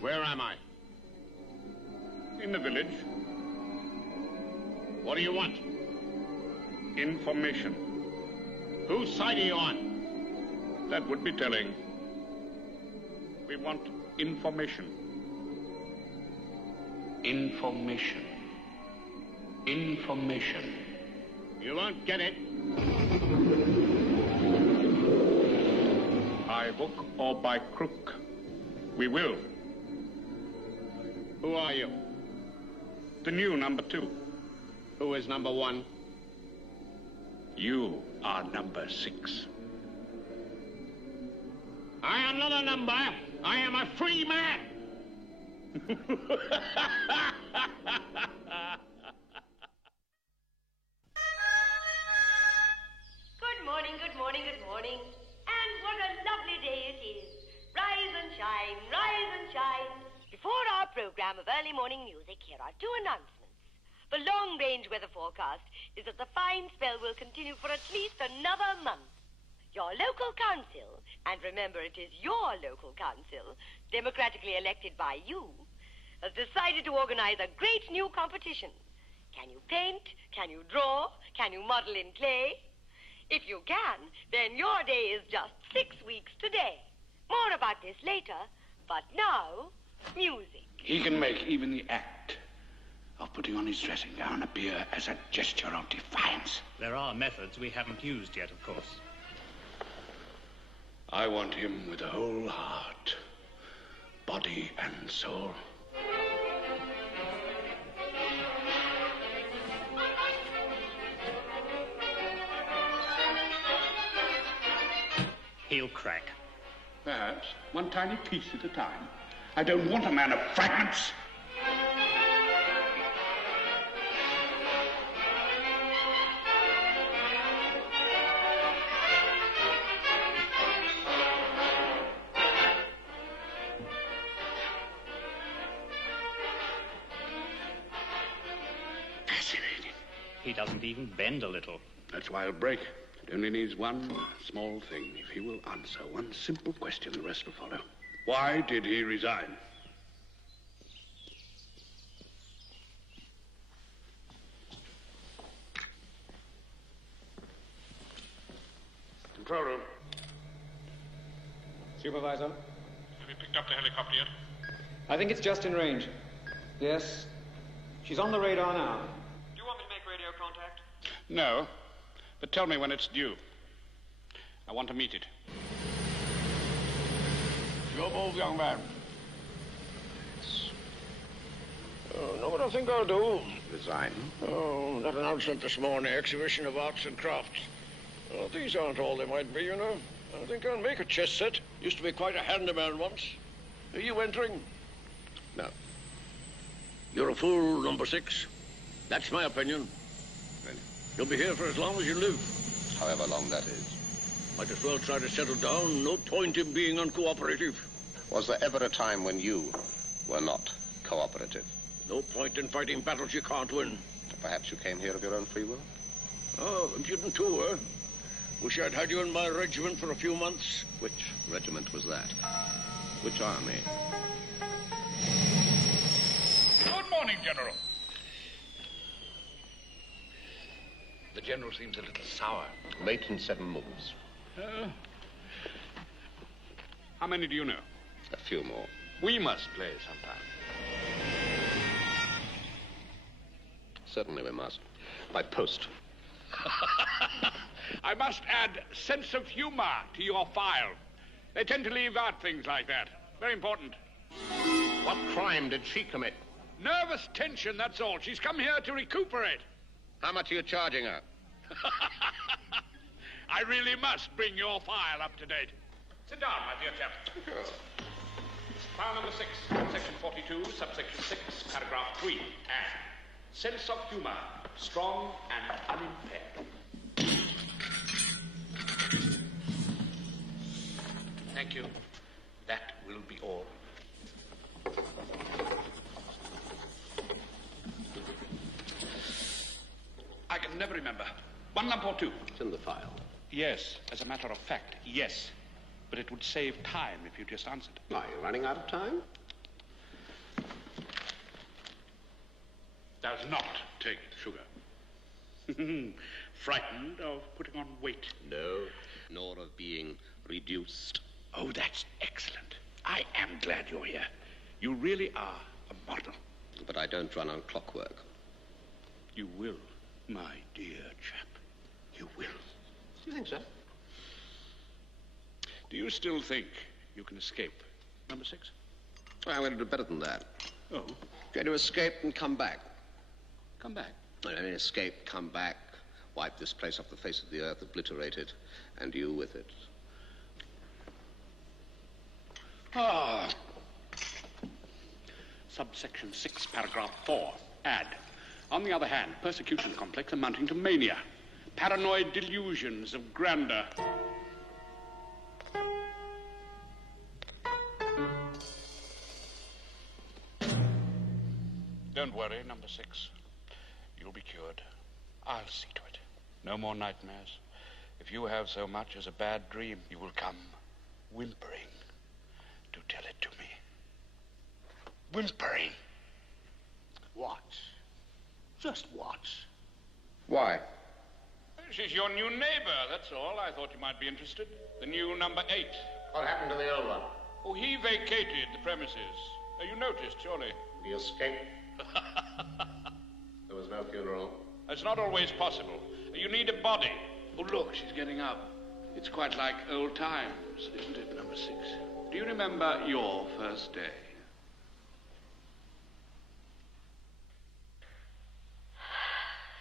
Where am I? In the village. What do you want? Information. Whose side are you on? That would be telling. We want information. Information. Information. You won't get it. By hook or by crook, we will. Who are you? The new number 2. Who is number 1? You are number 6. I am not a number. I am a free man. Good morning, good morning, good morning. And what a lovely day it is. Rise and shine, rise and shine. Before our program of early morning music, here are 2 announcements. The long-range weather forecast is that the fine spell will continue for at least another month. Your local council, and remember it is your local council, democratically elected by you, has decided to organize a great new competition. Can you paint? Can you draw? Can you model in clay? If you can, then your day is just 6 weeks today. More about this later, but now, music. He can make even the act of putting on his dressing gown appear as a gesture of defiance. There are methods we haven't used yet, of course. I want him with a whole heart, body and soul. He'll crack. Perhaps one tiny piece at a time. I don't want a man of fragments. Fascinating. He doesn't even bend a little. That's why he'll break. It only needs one small thing. If he will answer one simple question, the rest will follow. Why did he resign? Control room. Supervisor? Have you picked up the helicopter yet? I think it's just in range. Yes. She's on the radar now. Do you want me to make radio contact? No, but tell me when it's due. I want to meet it. Your move, young man. Oh, know what I think I'll do? Resign? Oh, that announcement this morning, exhibition of arts and crafts. Oh, these aren't all they might be, you know. I think I'll make a chess set. Used to be quite a handyman once. Are you entering? No. You're a fool, number 6. That's my opinion. Really? You'll be here for as long as you live. However long that is. Might as well try to settle down. No point in being uncooperative. Was there ever a time when you were not cooperative? No point in fighting battles you can't win. Perhaps you came here of your own free will? Oh, impudent too, eh? Wish I'd had you in my regiment for a few months. Which regiment was that? Which army? Good morning, General. The General seems a little sour. Late in 7 moves. How many do you know? A few more. We must play sometime. Certainly we must. By post. I must add sense of humor to your file. They tend to leave out things like that. Very important. What crime did she commit? Nervous tension, that's all. She's come here to recuperate. How much are you charging her? I really must bring your file up to date. Sit down, my dear chap. File number 6, section 42, subsection 6, paragraph 3. And sense of humor, strong and unimpaired. Thank you. That will be all. I can never remember. 1 lump or 2? It's in the file. Yes, as a matter of fact, yes. But it would save time if you just answered. Are you running out of time? Does not take sugar. Frightened of putting on weight? No, nor of being reduced. Oh, that's excellent. I am glad you're here. You really are a model. But I don't run on clockwork. You will, my dear chap. You will. Do you think so? Do you still think you can escape number 6? Well, I'm going to do better than that. Oh? I'm going to escape and come back. Come back. I mean, escape, come back, wipe this place off the face of the earth, obliterate it, and you with it. Ah. Subsection 6, paragraph 4. Add. On the other hand, persecution complex amounting to mania. Paranoid delusions of grandeur. Don't worry, number 6. You'll be cured. I'll see to it. No more nightmares. If you have so much as a bad dream, you will come whimpering to tell it to me. Whimpering. Watch. Just watch. Why? She's your new neighbor, that's all. I thought you might be interested. The new number 8. What happened to the old one? Oh, he vacated the premises. You noticed, surely. He escaped. There was no funeral. It's not always possible. You need a body. Oh, look, she's getting up. It's quite like old times, isn't it, number 6? Do you remember your first day?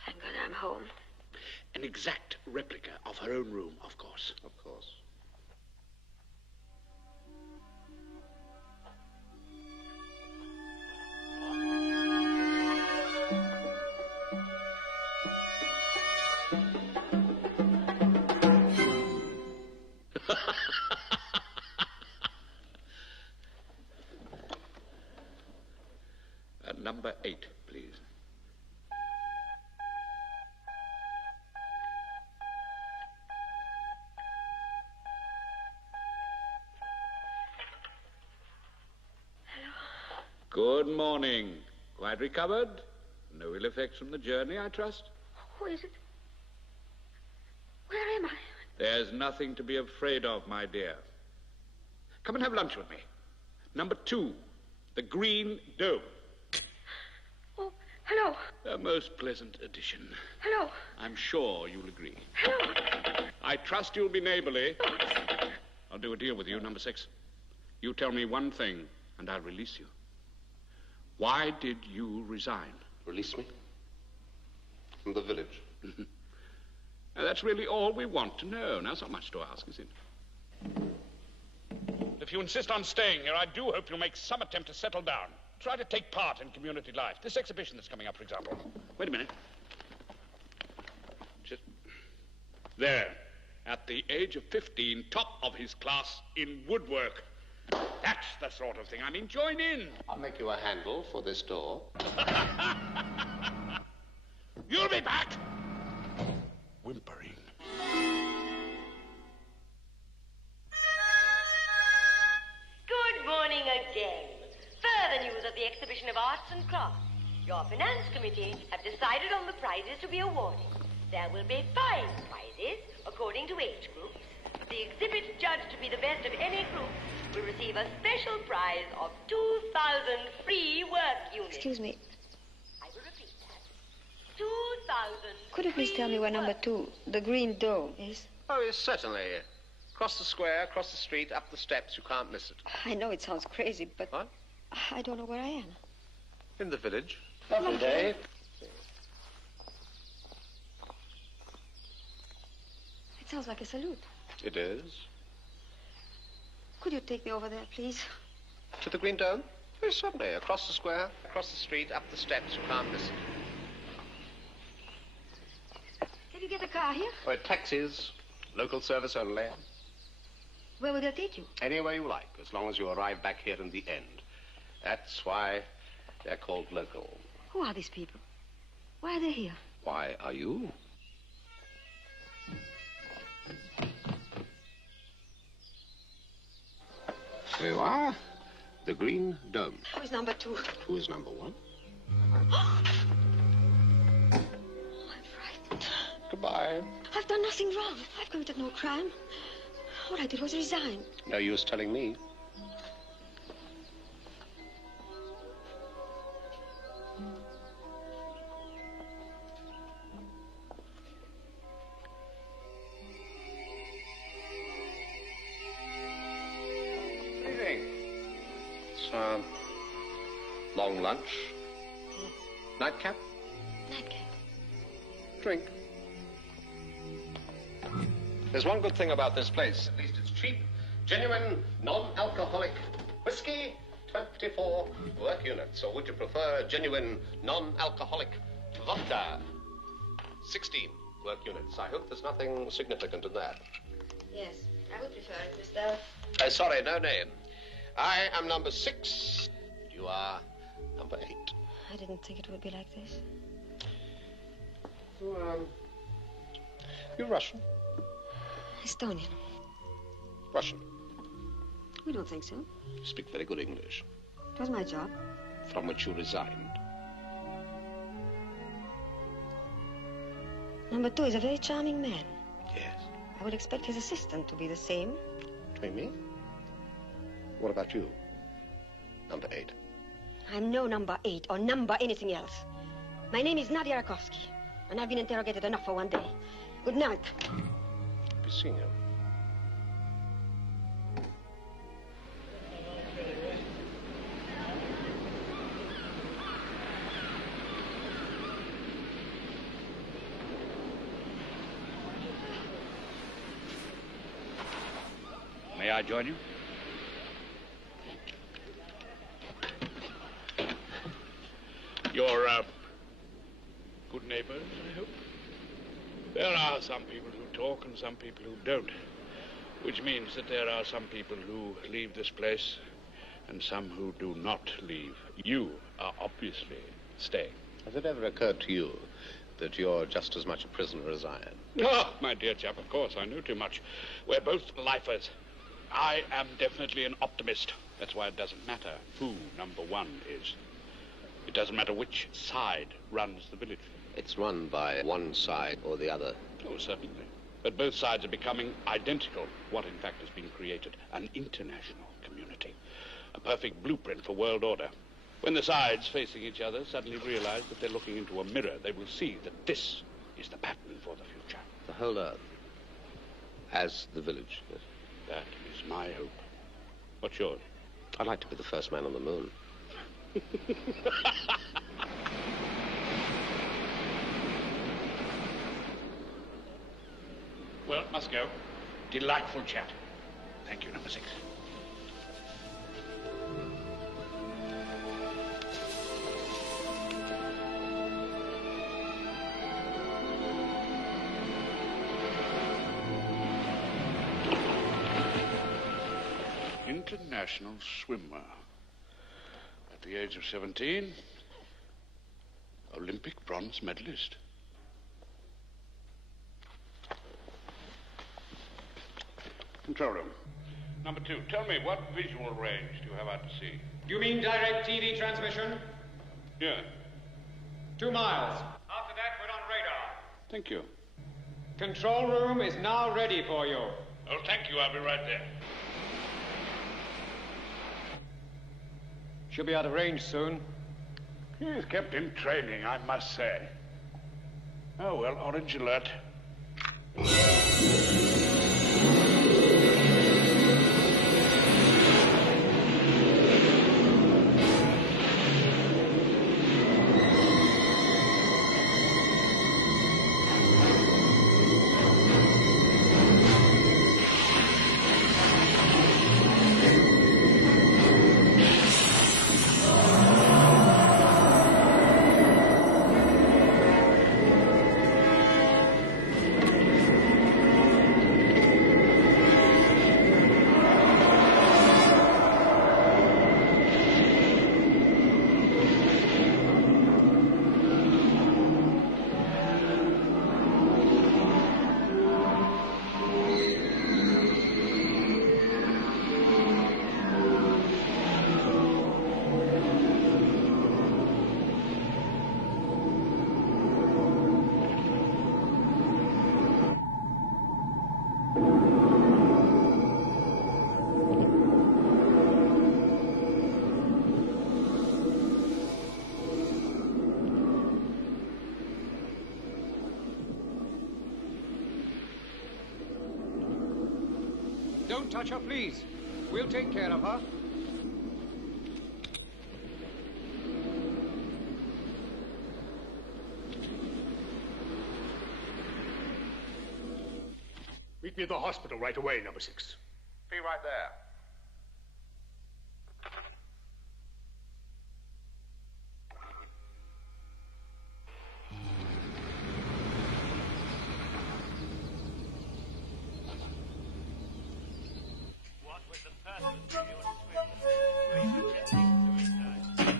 Thank God I'm home. An exact replica of her own room, of course. Of course. Number 8, please. Good morning. Quite recovered? No ill effects from the journey, I trust? Who is it? Where am I? There's nothing to be afraid of, my dear. Come and have lunch with me. Number 2, the Green Dome. Oh, hello. A most pleasant addition. Hello. I'm sure you'll agree. Hello. I trust you'll be neighborly. I'll do a deal with you, number 6. You tell me one thing, and I'll release you. Why did you resign? Release me? From the village? Now, that's really all we want to know. Now, it's not much to ask, is it? If you insist on staying here, I do hope you'll make some attempt to settle down. Try to take part in community life. This exhibition that's coming up, for example. Wait a minute. Just... There. At the age of 15, top of his class in woodwork. That's the sort of thing. I mean, join in. I'll make you a handle for this door. You'll be back. Whimpering. Good morning again. Further news of the exhibition of arts and crafts. Your finance committee have decided on the prizes to be awarded. There will be 5 prizes according to age groups. The exhibit judged to be the best of any group will receive a special prize of 2,000 free work units. Excuse me. I will repeat that. 2,000. Could you please tell me where number 2, the Green Dome, is? Oh, yes, certainly. Across the square, across the street, up the steps. You can't miss it. I know it sounds crazy, but... What? I don't know where I am. In the village. Lovely day. It sounds like a salute. It is. Could you take me over there, please? To the Green Dome? Very certainly. Across the square, across the street, up the steps. You can't miss it. Can you get a car here? Oh, taxis. Local service only. Where will they take you? Anywhere you like, as long as you arrive back here in the end. That's why they're called local. Who are these people? Why are they here? Why are you? There you are. The Green Dome. Who's number 2? Who is number 1? I'm frightened. Goodbye. I've done nothing wrong. I've committed no crime. All I did was resign. No use telling me. Long lunch. Nightcap? Nightcap. Drink. There's one good thing about this place. At least it's cheap. Genuine, non-alcoholic whiskey, 24 work units. Or would you prefer genuine, non-alcoholic vodka? 16 work units. I hope there's nothing significant in that. Yes, I would prefer it, Mr. Sorry, no name. I am number 6. You are number 8. I didn't think it would be like this. You're Russian? Estonian. Russian. We don't think so. You speak very good English. It was my job. From which you resigned. Number 2 is a very charming man. Yes. I would expect his assistant to be the same. Me? What about you? Number 8. I'm no number 8 or number anything else. My name is Nadia Rakovsky, and I've been interrogated enough for one day. Good night. Be seeing you. May I join you? You're, good neighbors, I hope? There are some people who talk and some people who don't, which means that there are some people who leave this place and some who do not leave. You are obviously staying. Has it ever occurred to you that you're just as much a prisoner as I am? Oh, my dear chap, of course, I know too much. We're both lifers. I am definitely an optimist. That's why it doesn't matter who number 1 is. It doesn't matter which side runs the village. It's run by one side or the other. Oh, certainly. But both sides are becoming identical. What, in fact, has been created? An international community. A perfect blueprint for world order. When the sides facing each other suddenly realize that they're looking into a mirror, they will see that this is the pattern for the future. The whole earth. As the village. Yes. That is my hope. What's yours? I'd like to be the first man on the moon. Well, must go. Delightful chat. Thank you, number 6. International swimmer. At the age of 17, Olympic bronze medalist. Control room. Number 2, tell me, what visual range do you have out to sea? You mean direct TV transmission? Yeah. 2 miles. After that, we're on radar. Thank you. Control room is now ready for you. Oh, thank you. I'll be right there. She'll be out of range soon. He's kept in training, I must say. Oh, well, orange alert. Don't touch her, please. We'll take care of her. Meet me at the hospital right away, number 6. Be right there. What was the purpose of your swim? Were you attempting suicide?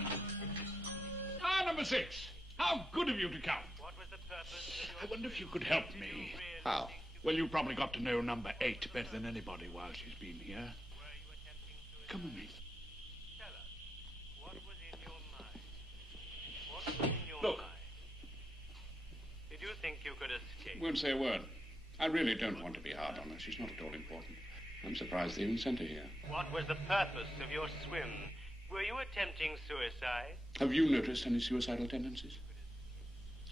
Ah, number 6. How good of you to come. What was the purpose of your I wonder if you could help me. How? Well, you probably got to know number 8 better than anybody while she's been here. Come with me. Tell us, what was in your mind? What was in your Look. mind? Did you think you could escape? Won't say a word. I really don't want to be hard on her. She's not at all important. I'm surprised they even sent her here. What was the purpose of your swim? Were you attempting suicide? Have you noticed any suicidal tendencies?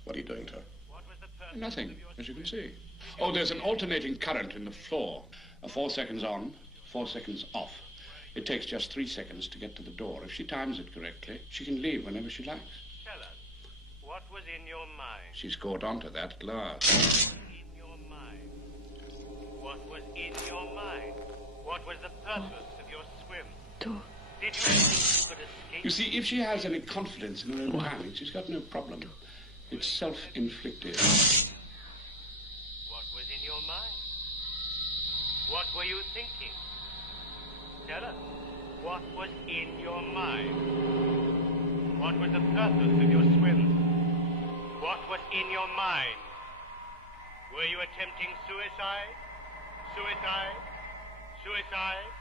What are you doing to her? What was the purpose Nothing, of your as you can see. Oh, there's an alternating current in the floor. 4 seconds on, 4 seconds off. It takes just 3 seconds to get to the door. If she times it correctly, she can leave whenever she likes. Tell us, what was in your mind? She's caught on to that at last. In your mind. What was in your mind? What was the purpose of your swim? Did you think you could escape? You see, if she has any confidence in her own timing, she's got no problem. It's self-inflicted. What was in your mind? What were you thinking? Tell us, what was in your mind? What was the purpose of your swim? What was in your mind? Were you attempting suicide? Suicide? Suicide?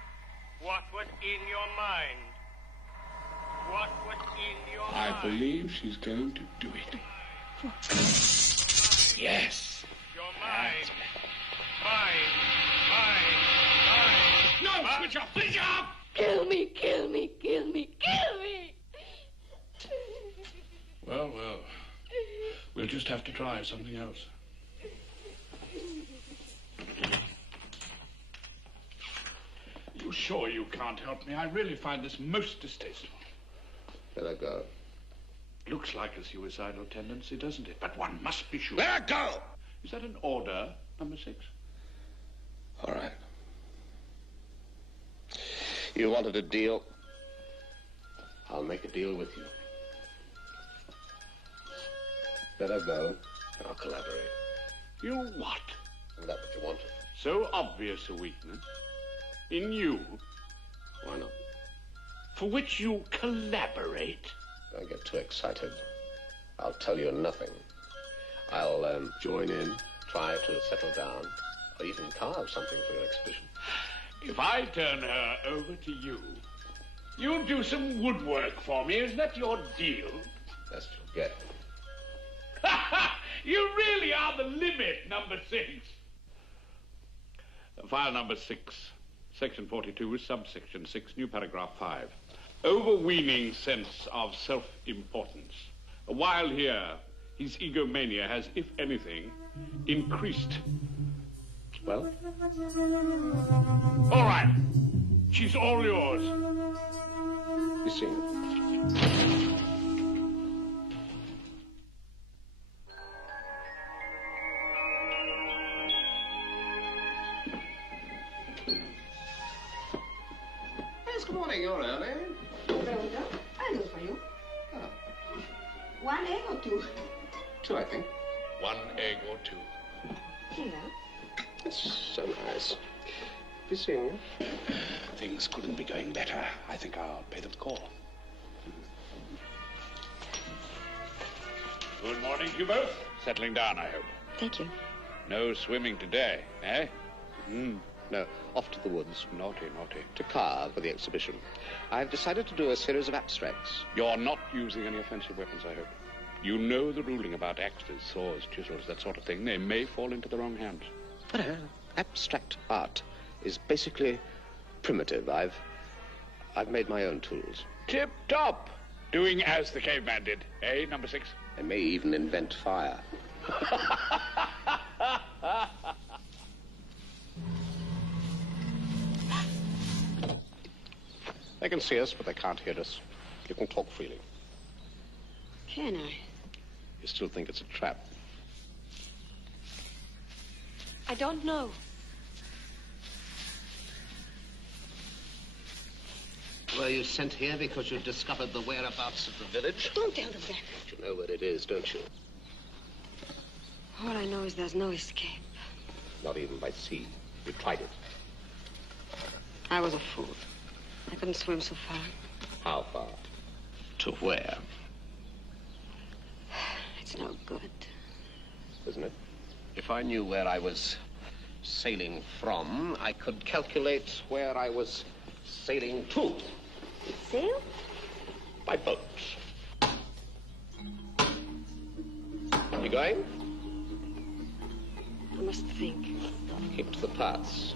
What was in your mind? What was in your mind? I believe she's going to do it. Yes. Your mind. Mind. No, switch off! Switch off! Kill me, kill me, kill me, kill me! Well, well. We'll just have to try something else. You sure you can't help me? I really find this most distasteful. Let her go. Looks like a suicidal tendency, doesn't it? But one must be sure. Let her go! Is that an order, number 6? All right. You wanted a deal? I'll make a deal with you. Let her go, and I'll collaborate. You what? Is that what you wanted? So obvious a weakness. In you, Why not? for which you collaborate. Don't get too excited. I'll tell you nothing. I'll join in, try to settle down, or even carve something for your exhibition. If I turn her over to you, you'll do some woodwork for me. Is that your deal? Best you'll get. You really are the limit, number 6. File number 6, section 42, subsection 6, new paragraph 5. Overweening sense of self-importance. While here, his egomania has, if anything, increased. Well? All right. She's all yours. Be seen. Yes, good morning. You're early. I'll do for you. Oh. 1 egg or 2? 2, I think. 1 egg or 2. Yeah. It's so nice. Be seeing you. Things couldn't be going better. I think I'll pay them a call. Good morning to you both. Settling down, I hope. Thank you. No swimming today, eh? No, off to the woods. Naughty, naughty. To carve for the exhibition. I've decided to do a series of abstracts. You're not using any offensive weapons, I hope. You know the ruling about axes, saws, chisels, that sort of thing. They may fall into the wrong hands. But abstract art is basically primitive. I've made my own tools. Tip-top. Doing as the caveman did, eh, number 6? I may even invent fire. They can see us, but they can't hear us. You can talk freely. Can I? You still think it's a trap? I don't know. Were you sent here because you discovered the whereabouts of the village? Don't tell them that. You know where it is, don't you? All I know is there's no escape. Not even by sea. You tried it. I was a fool. I couldn't swim so far. How far? To where? It's no good. Isn't it? If I knew where I was sailing from, I could calculate where I was sailing to. Sail? By boat. You going? I must think. Keep to the paths.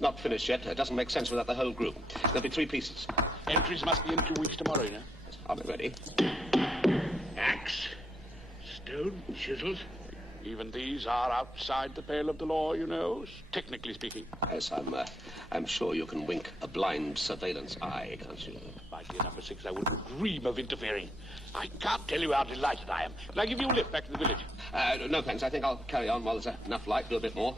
Not finished yet. It doesn't make sense without the whole group. There'll be 3 pieces. Entries must be in 2 weeks tomorrow, you know. Yes, I'll be ready. Axe, stone, chisels. Even these are outside the pale of the law, you know, technically speaking. Yes, I'm sure you can wink a blind surveillance eye, can't you? My dear number 6, I wouldn't dream of interfering. I can't tell you how delighted I am. Can I give you a lift back to the village? No, thanks. I think I'll carry on while there's enough light. Do a bit more.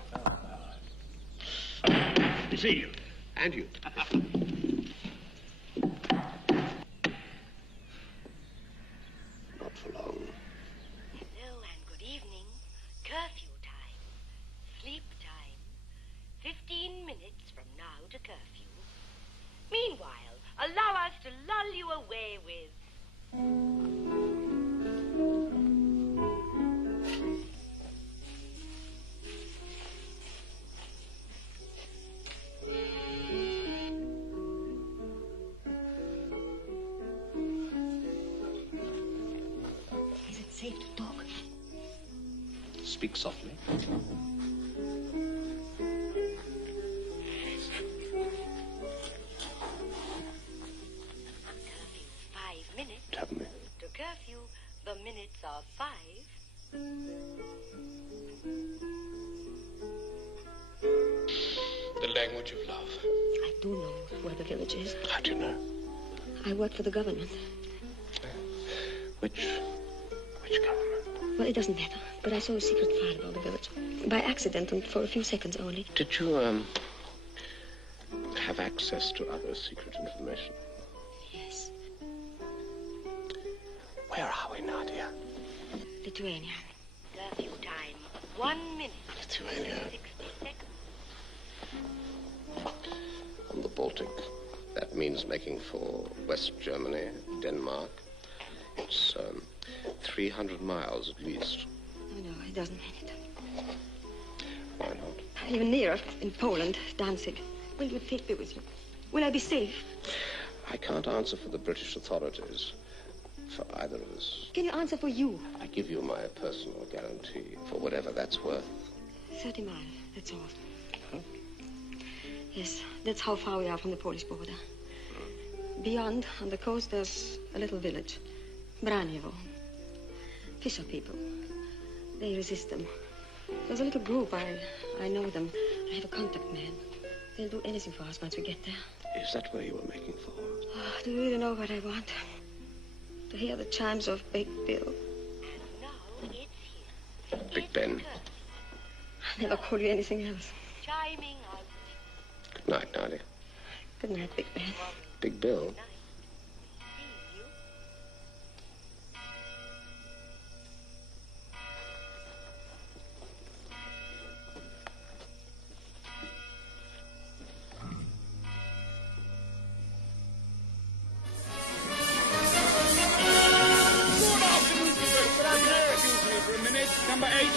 See you. And you. Not for long. Hello and good evening. Curfew time. Sleep time. 15 minutes from now to curfew. Meanwhile, allow us to lull you away with... Safe to talk. Speak softly. Curfew, 5 minutes. Tell me. To curfew, the minutes are 5. The language of love. I do know where the village is. How do you know? I work for the government. Which government? Well, it doesn't matter. But I saw a secret file about the village. By accident and for a few seconds only. Did you, have access to other secret information? Yes. Where are we, Nadia? Lithuania. Curfew time, 1 minute. Lithuania. 60 seconds. On the Baltic. That means making for West Germany, Denmark. It's, 300 miles at least. No, it doesn't mean it. Why not? Even nearer, in Poland, Danzig. Will you take me with you? Will I be safe? I can't answer for the British authorities. For either of us. Can you answer for you? I give you my personal guarantee for whatever that's worth. 30 miles, that's all. Huh? Yes, that's how far we are from the Polish border. Beyond, on the coast, there's a little village. Braniewo. Fisher people. They resist them. There's a little group. I know them. I have a contact man. They'll do anything for us once we get there. Is that where you were making for? Oh, do you really know what I want? to hear the chimes of Big Bill. Now it's here. Big Ben. I'll never call you anything else. Chiming out. Good night, darling. Good night, Big Ben. Big Bill. See you. Number 8.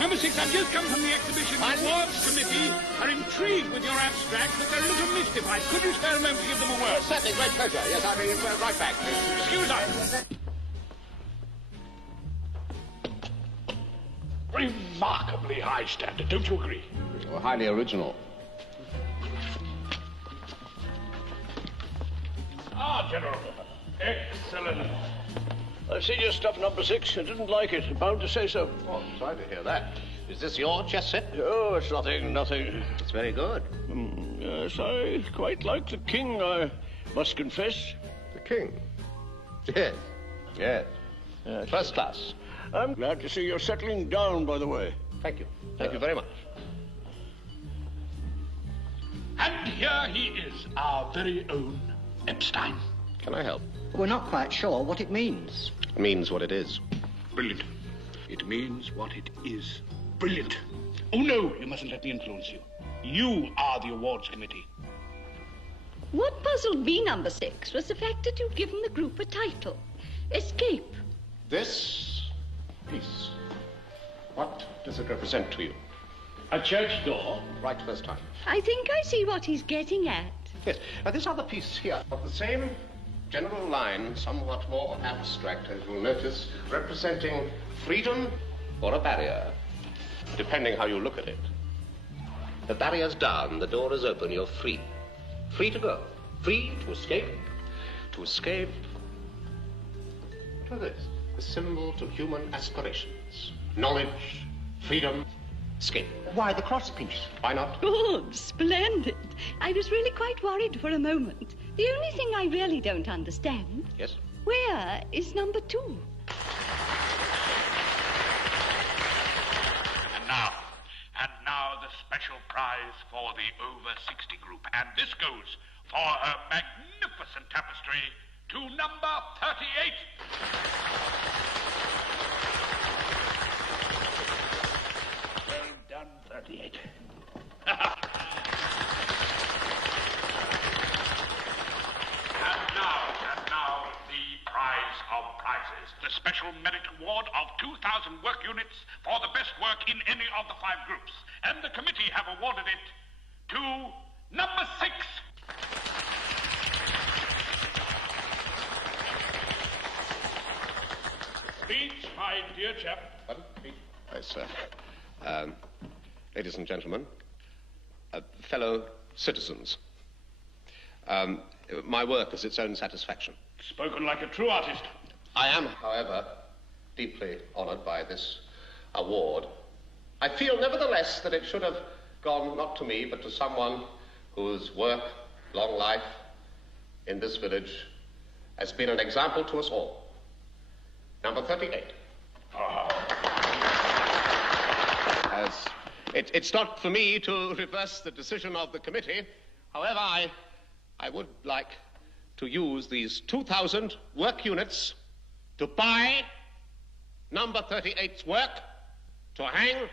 Number 6, I've just come from the exhibition. The awards committee are intrigued with your abstract, but they're a little mystified. Could you spare a moment to give them a word? Certainly, great pleasure. Yes, I'll be right back. Excuse us. Remarkably high standard, don't you agree? Well, highly original. Ah, General. Excellent. I've seen your stuff, number 6. I didn't like it. Bound to say so. Oh, I'm sorry to hear that. Is this your chess set? Oh, it's nothing. It's very good. Yes, I quite like the king, I must confess. The king? Yes. Yes. First class. I'm glad to see you're settling down, by the way. Thank you. Thank you very much. And here he is, our very own Epstein. Can I help? We're not quite sure what it means. It means what it is. Brilliant. It means what it is. Brilliant. Oh, no, you mustn't let me influence you. You are the awards committee. What puzzled me, number 6, was the fact that you'd given the group a title. Escape. This piece, what does it represent to you? A church door? Right first time. I think I see what he's getting at. Yes. Now, this other piece here, of the same general line, somewhat more abstract, as you'll notice, representing freedom or a barrier, depending how you look at it. The barrier's down, the door is open, you're free. Free to go. Free to escape. To escape. What is this? A symbol to human aspirations. Knowledge, freedom, escape. Why the cross piece? Why not? Good, splendid. I was really quite worried for a moment. The only thing I really don't understand... Yes? Where is number 2? And now the special prize for the over 60 group. And this goes for her magnificent tapestry to number 38. Well done, 38. And now the prize of prizes. The Special Merit Award of 2,000 work units for the best work in any of the 5 groups. And the committee have awarded it to number 6. Speech, my dear chap. Pardon? Yes, sir. Ladies and gentlemen, fellow citizens, my work is its own satisfaction. Spoken like a true artist. I am, however, deeply honored by this award. I feel, nevertheless, that it should have gone not to me, but to someone whose work, long life in this village has been an example to us all. Number 38. It's not for me to reverse the decision of the committee. However, I would like to use these 2,000 work units to buy number 38's work to hang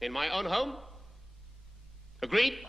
in my own home. Agreed?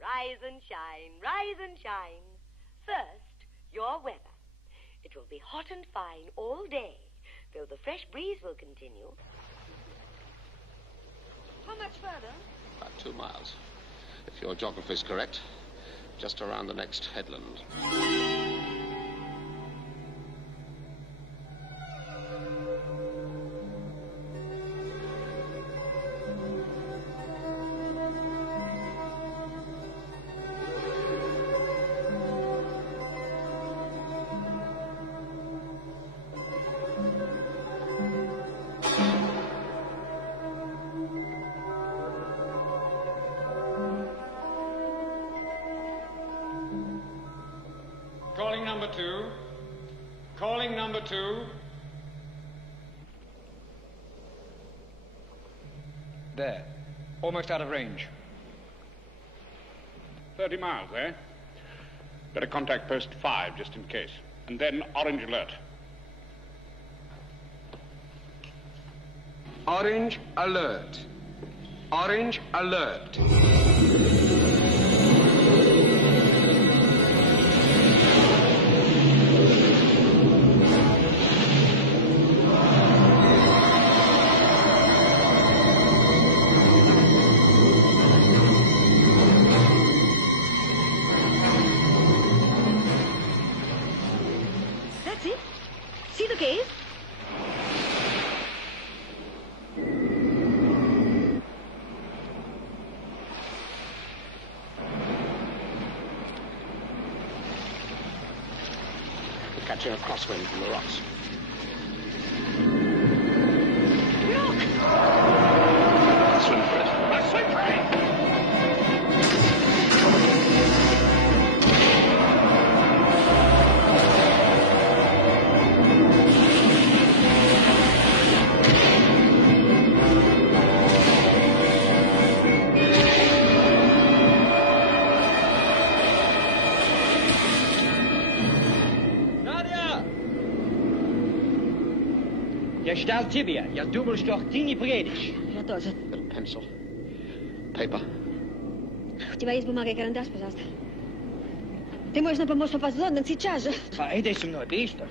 Rise and shine, rise and shine. First, your weather. It will be hot and fine all day, though the fresh breeze will continue. How much further? About 2 miles. If your geography is correct, just around the next headland. Calling number 2. Calling number 2. There. Almost out of range. 30 miles, eh? Better contact post 5, just in case. And then orange alert. Orange alert. Orange alert. That's it. See the cave? We're catching a crosswind from the rocks. Swim for it. Swim for it! Я ждал тебя. Я думал, что ты не приедешь. Я тоже. Pencil. Paper. У тебя есть бумага и карандаш, пожалуйста? Ты можешь нам помочь попасть в Лондон сейчас же. Поедай со мной, быстро.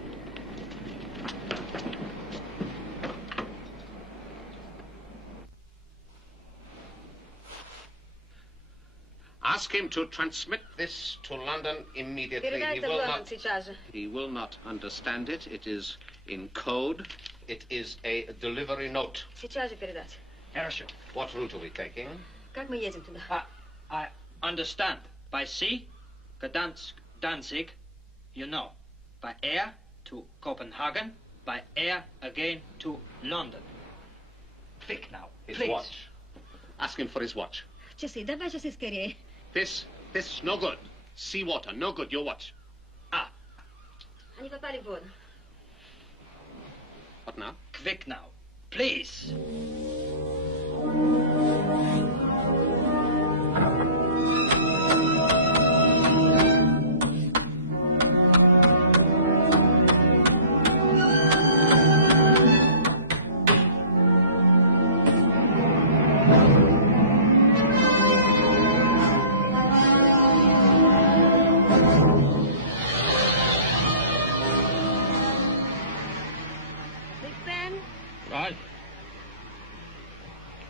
Ask him to transmit this to London immediately. Передай это в Лондон сейчас же. He will not understand it. It is in code. It is a delivery note. Сейчас же передать. Хорошо. What route are we taking? Как мы едем туда? I understand. By sea, Gdansk, Danzig, you know. By air to Copenhagen. By air again to London. Quick now, His please. watch. Ask him for his watch. Часы, давай часы скорее. This, no good. Sea water, no good. Your watch. Они попали в воду. What now? Quick now, please. Right.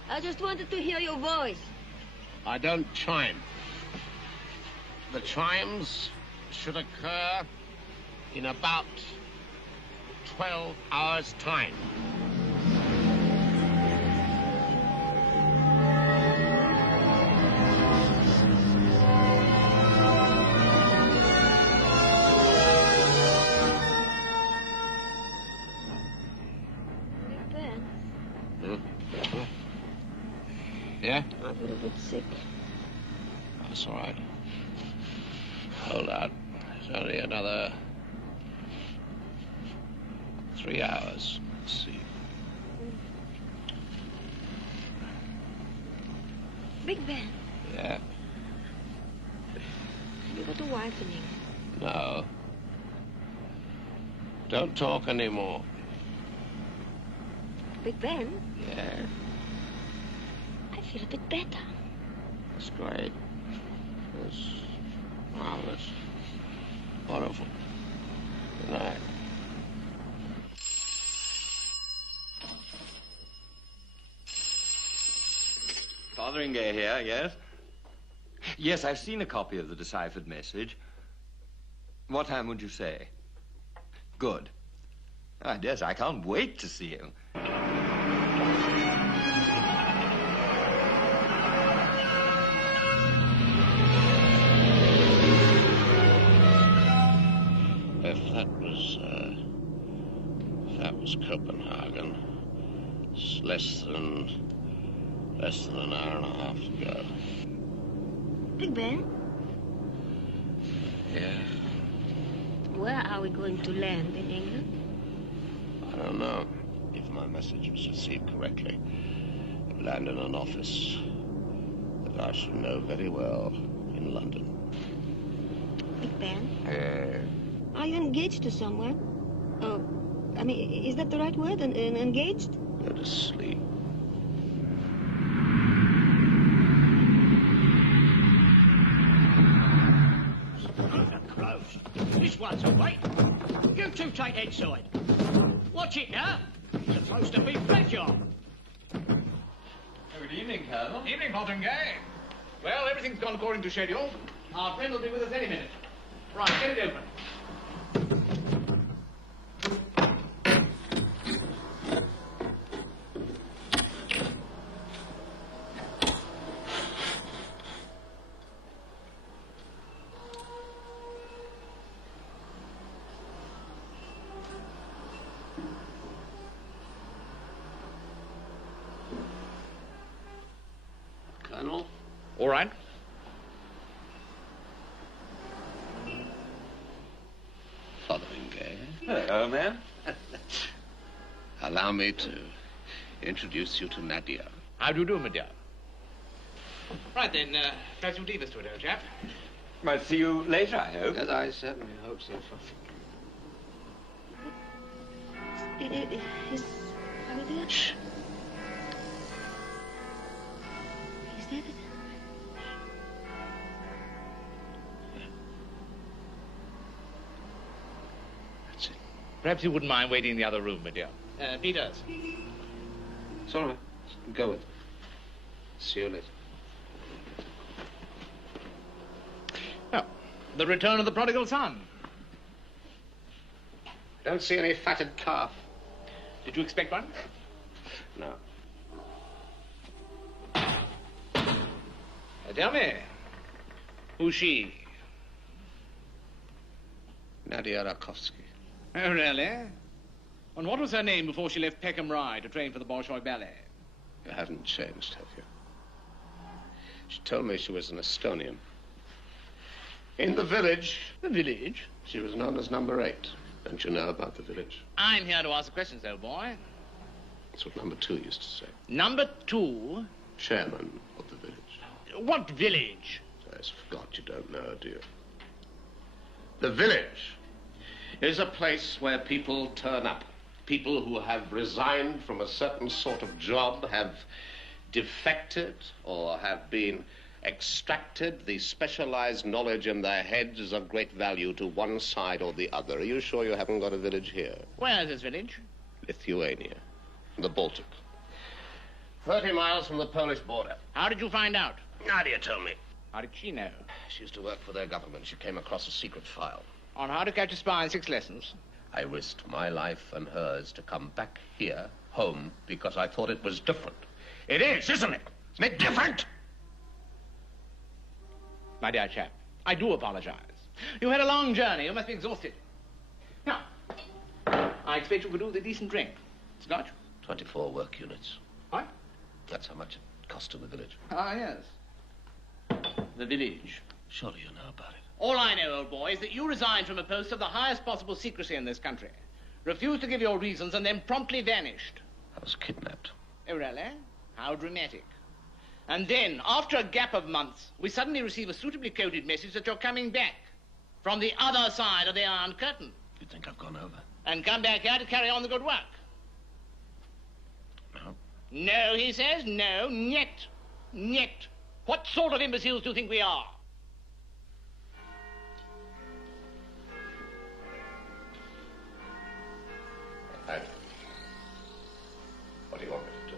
I just wanted to hear your voice. I don't chime. The chimes should occur in about 12 hours' time. Yeah? I'm a little bit sick. That's all right. Hold out. It's only another 3 hours. Let's see. Big Ben, Yeah? you got a wife in England. No. Don't talk anymore. Big Ben, Yeah? I feel a bit better. That's great. Fotheringay here, yes? Yes, I've seen a copy of the deciphered message. What time would you say? Good. Oh, yes, I can't wait to see him. If that was Copenhagen, it's less than an hour and a half to go. Big Ben, Yeah, where are we going to land in England? I don't know. If my message was received correctly, I'd land in an office that I should know very well in London. Big Ben? Are you engaged to someone? Oh, I mean, is that the right word? Engaged? Go to sleep. Close. This one's awake. You two take inside. Watch it now. It's supposed to be fragile. Good evening, Colonel. Evening, Fotheringay. Well, everything's gone according to schedule. Our friend will be with us any minute. Right, get it open. Colonel? All right. Fotheringay. Hello, man. Allow me to introduce you to Nadia. How do you do, my dear? Right then, perhaps you'll leave us to it, old chap. Might see you later, I hope. Yes, I certainly hope so. Is are we there? Shh. Is that it? That's it. Perhaps you wouldn't mind waiting in the other room, my dear. Peters. It's all right. Go with it. See you later. Oh, the return of the prodigal son. Don't see any fatted calf. Did you expect one? No. Tell me, who's she? Nadia Rakovsky. Oh, really? And what was her name before she left Peckham Rye to train for the Bolshoi Ballet? You haven't changed, have you? She told me she was an Estonian. In the village. The village? She was known as Number 8. Don't you know about the village? I'm here to ask questions, old boy. That's what Number 2 used to say. Number 2? Chairman of the village. What village? I forgot you don't know, do you? The village is a place where people turn up. People who have resigned from a certain sort of job, have defected, or have been extracted. The specialized knowledge in their heads is of great value to one side or the other. Are you sure you haven't got a village here? Where is this village? Lithuania, the Baltic. 30 miles from the Polish border. How did you find out? Nadia told me. How did she know? She used to work for their government. She came across a secret file. On how to catch a spy in 6 lessons? I risked my life and hers to come back here, home, because I thought it was different. It is, isn't it? Isn't it different? My dear chap, I do apologize. You had a long journey. You must be exhausted. Now, I expect you could do with a decent drink. Scotch? 24 work units. What? That's how much it cost in the village. Ah, yes. The village. Surely you know about it. All I know, old boy, is that you resigned from a post of the highest possible secrecy in this country, refused to give your reasons, and then promptly vanished. I was kidnapped. Oh, really? How dramatic. And then, after a gap of months, we suddenly receive a suitably coded message that you're coming back from the other side of the Iron Curtain. You think I've gone over? And come back here to carry on the good work. No. No, he says. No. Niet. Niet. What sort of imbeciles do you think we are? What do you want me to do?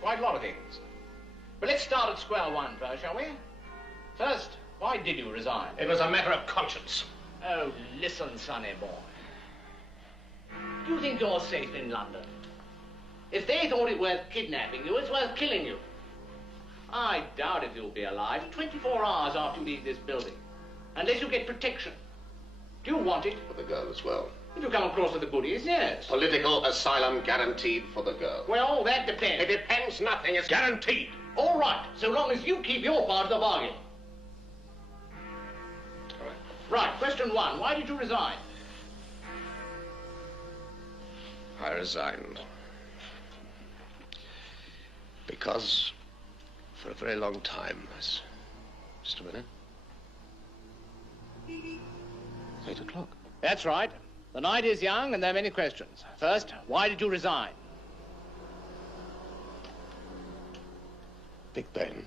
Quite a lot of things. But let's start at square one first, shall we? First, why did you resign? It was a matter of conscience. Oh, listen, sonny boy. Do you think you're safe in London? If they thought it worth kidnapping you, it's worth killing you. I doubt if you'll be alive 24 hours after you leave this building. Unless you get protection. Do you want it? For the girl as well. If you come across with the goodies, yes. Political asylum guaranteed for the girl. Well, that depends. It depends nothing. It's guaranteed. All right, so long as you keep your part of the bargain. All right. Right, question one. Why did you resign? I resigned. Because for a very long time, just a minute. 8 o'clock. That's right. The night is young and there are many questions. First, why did you resign? Big Ben.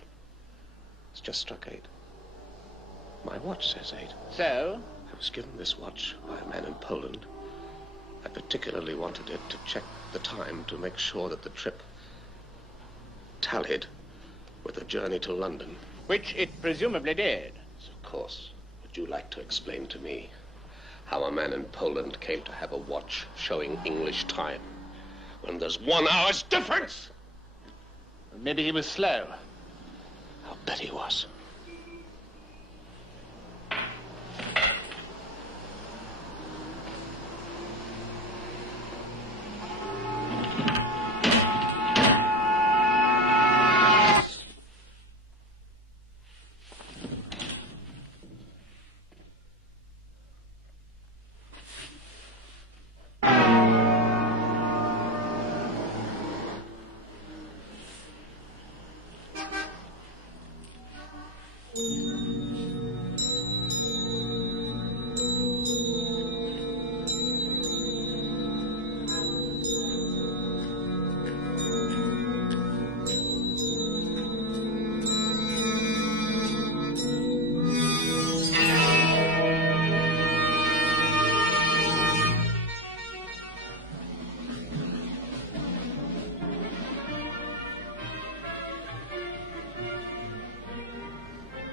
It's just struck 8. My watch says 8. So? I was given this watch by a man in Poland. I particularly wanted it to check the time to make sure that the trip tallied with the journey to London. Which it presumably did. So, of course, would you like to explain to me how a man in Poland came to have a watch showing English time when there's 1 hour's difference? Maybe he was slow. I'll bet he was.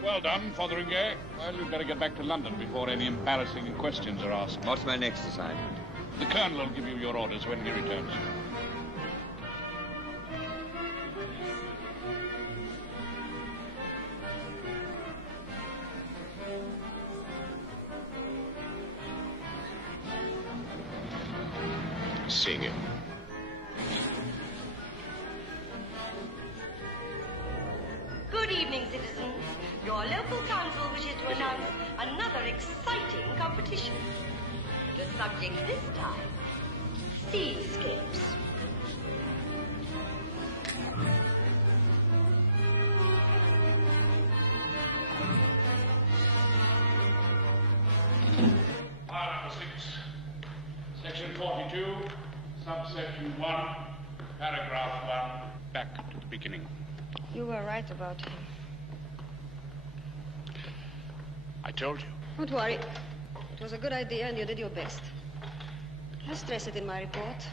Well done, Fotheringay. Well, you'd better get back to London before any embarrassing questions are asked. What's my next assignment? The Colonel will give you your orders when he returns. Seeing you. Good evening, citizens. Your local council wishes to announce another exciting competition. The subject this time, seascapes. File number 6, section 42, subsection 1, paragraph 1, back to the beginning. You were right about him. I told you. Don't worry. It was a good idea and you did your best. I'll stress it in my report.